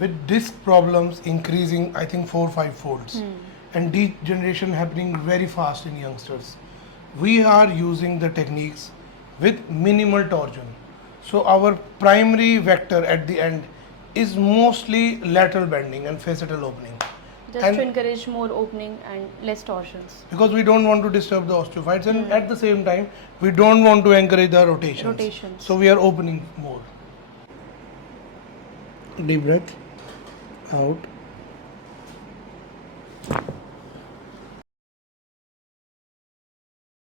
With disc problems increasing, I think 4 or 5 folds, and degeneration happening very fast in youngsters, we are using the techniques with minimal torsion. So our primary vector at the end is mostly lateral bending and facetal opening. Just And to encourage more opening and less torsions. because we don't want to disturb the osteophytes, and at the same time we don't want to encourage the rotations. So we are opening more. Deep breath out.